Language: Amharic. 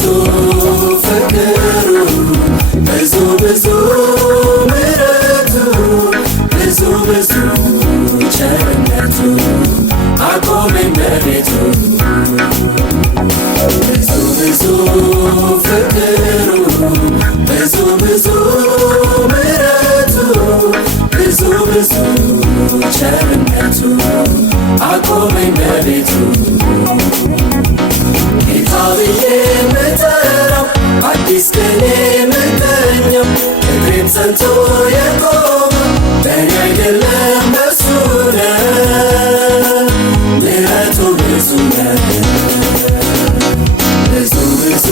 ብዙ ፍቅሩ ብዙ ብዙ ምሕረቱ ብዙ ብዙ ቸርነቱ አቆመኝ በቤቱ ብዙ ብዙ ፍቅሩ ብዙ ብዙ ምሕረቱ ብዙ ብዙ ቸርነቱ አቆመኝ በቤቱ ጌታ ብዬ የምጠራው አዲስ ቀን የምገኘው እግሬን ጸንቶ የቆመው በእኔ አይደለም በእርሱ ነው። ምሕረቱ ብዙ ነው ብዙ ብዙ